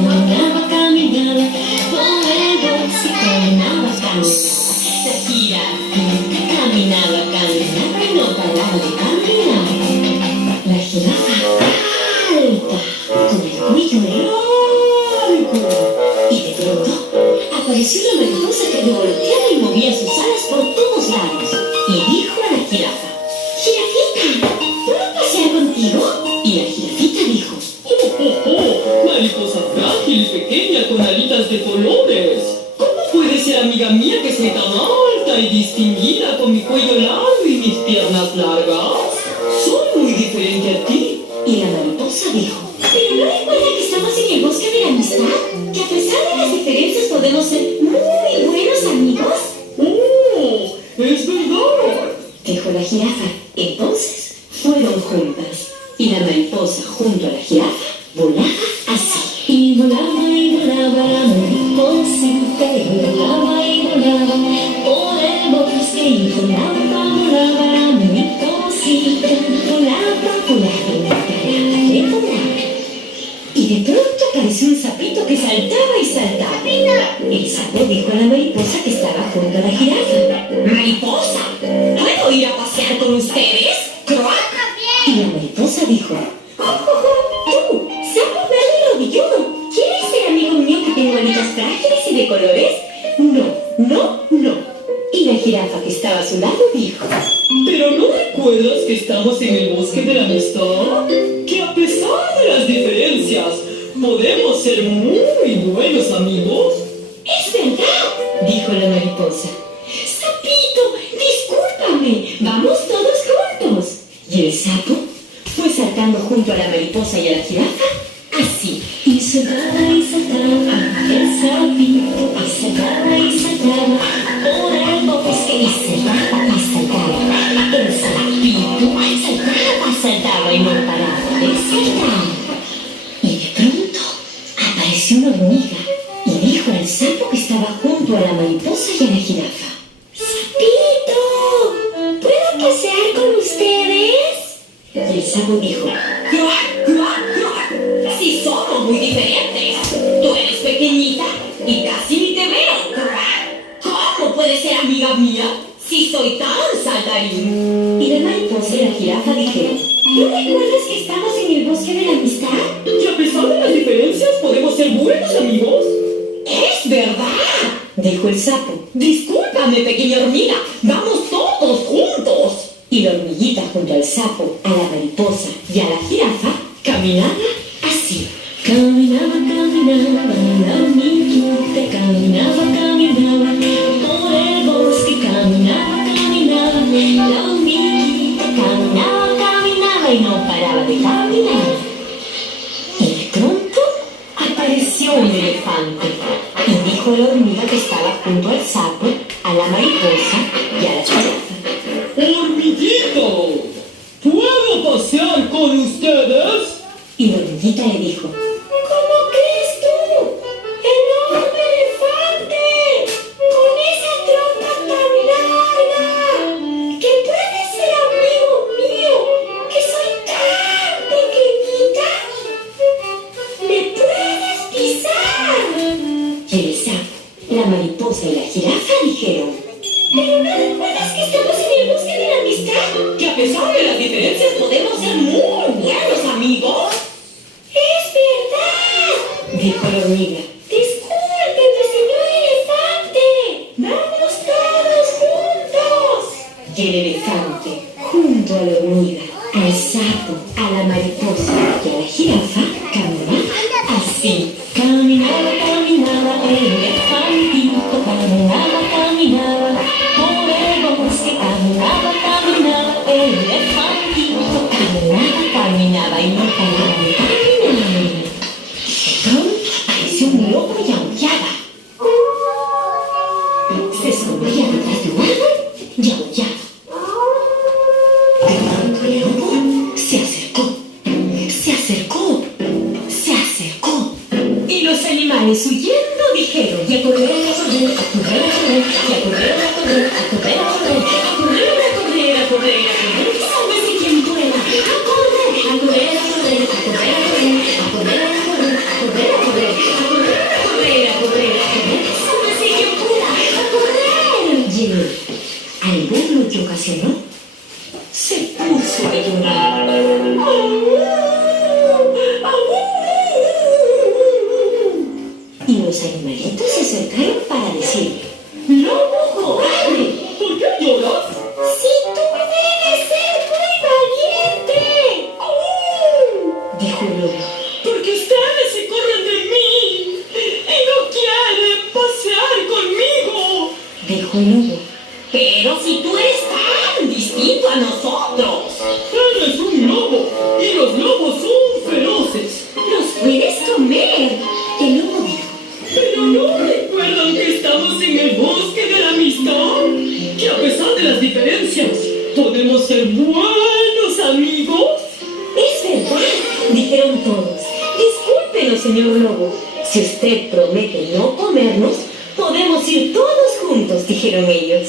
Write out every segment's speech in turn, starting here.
caminaba, caminaba, por el bosque caminaba, caminaba. La jirafa caminaba, caminaba y no paraba de caminar. La jirafa alta, con el cuello largo. Y de pronto apareció una mariposa que revoloteaba y movía sus alas por todos lados. Y dijo a la jirafa: «Jirafita, ¿puedo pasear contigo?» Y la jirafita dijo: Mariposa frágil y pequeña con alitas de colores. ¿Cómo puede ser amiga mía que soy tan alta y distinguida con mi cuello largo y mis piernas largas? Soy muy diferente a ti. Y la mariposa dijo: «¿Pero no recuerda que estamos en el bosque de la amistad? Que a pesar de las diferencias podemos ser muy buenos amigos». ¡Oh! ¡Es verdad!, dijo la jirafa. Entonces fueron juntas. Y la mariposa junto a la jirafa volaba así. Y volaba la mariposita. Y volaba por el bosque. Y volaba la mariposita. Volaba, volaba, no paraba de volar. Y de pronto apareció un sapito que saltaba y saltaba. El sapo dijo a la mariposa que estaba junto a la jirafa: «Mariposa, ¿puedo ir a pasear con ustedes?» ¡Croak! Y la mariposa dijo: «Tú, sapo verde y rodilludo, ¿quieres ser amigo mío que tengo alitas frágiles y de colores?» No. Y la jirafa que estaba a su lado dijo: ¿Pero no recuerdas que estamos en el bosque de la amistad? Que a pesar de las diferencias, podemos ser muy buenos amigos. «Es verdad», dijo la mariposa. «Sapito, discúlpame, vamos todos juntos». Y el sapo fue saltando junto a la mariposa y a la jirafa, así. Y saltaba el sapito, y saltaba por el bosque, y saltaba el sapito, saltaba y no paraba de saltar. Y de pronto apareció una hormiga y dijo al sapo que estaba junto a la mariposa y a la jirafa: «Sapito, ¿puedo pasear con ustedes?» Y el sapo dijo: «¡Croak, croak, croak! Si somos muy diferentes. Tú eres pequeñita y casi ni te veo. ¡Croak! ¿Cómo puedes ser amiga mía si soy tan saltarín?» Y la mariposa y la jirafa dijeron: «¿No recuerdas que estamos en el bosque de la amistad? Que a pesar de las diferencias, podemos ser buenos amigos. ¡Es verdad!, dijo el sapo. «Discúlpame, pequeña hormiga, vamos todos juntos». Y la hormiguita junto al sapo, a la mariposa y a la jirafa caminaba así. Caminaba la hormiguita, caminaba por el bosque, caminaba la hormiguita, caminaba y no paraba de caminar. Y de pronto apareció un elefante y dijo a la hormiga que estaba junto al sapo, a la mariposa y a la jirafa: ¡Hormiguito! ¿Puedo pasear con ustedes? Y la hormiguita le dijo: «¿Cómo crees tú? ¡Enorme elefante! ¡Con esa trompa tan larga! ¡Que puedes ser amigo mío! ¡Que soy tan pequeñita! ¡Me puedes pisar!». Y el sapo, la mariposa y la jirafa dijeron: «¿Pero no recuerdas que estamos en el bosque de la amistad? Que a pesar de las diferencias, podemos ser muy buenos amigos». «Es verdad», dijo la hormiga. «Discúlpeme, señor elefante. ¡Vamos todos juntos!». Y el elefante, junto a la hormiga, al sapo, a la mariposa y a la jirafa, caminaba así. Caminaba el elefantito, caminaba por el bosque, caminaba el elefantito, caminaba y no paraba de caminar. De pronto apareció un lobo y aullaba. Se escondía detrás de un árbol y aullaba. De pronto el lobo se acercó. Y los animales huyendo dijeron: «Y a correr, a correr, a correr, a correr, y a correr, a correr, a correr, a correr, a correr, a correr, a correr, a correr, que sálvese quien pueda, a correr, a correr, a correr, a correr, a correr, a correr, a correr, a correr, a correr, a correr, dijo el lobo. Porque ustedes se corren de mí y no quieren pasear conmigo, dijo el lobo. Pero si tú eres tan distinto a nosotros. Eres un lobo y los lobos son feroces. Los puedes comer, el lobo dijo. Pero no recuerdan que estamos en el bosque de la amistad, que a pesar de las diferencias podemos ser buenos amigos. Es verdad, dijeron todos. Discúlpenos, señor lobo. Si usted promete no comernos, podemos ir todos juntos, dijeron ellos.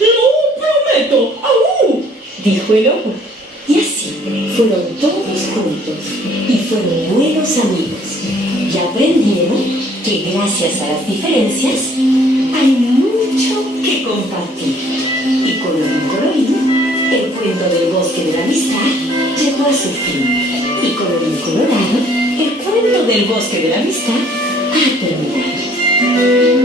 ¡Lo prometo! ¡Aú! Dijo el lobo. Y así fueron todos juntos y fueron buenos amigos. Y aprendieron que gracias a las diferencias hay mucho que compartir. Y colorín colorín, el cuento del bosque de la amistad llegó a su fin. Y colorín colorado, el cuento del bosque de la amistad ha terminado.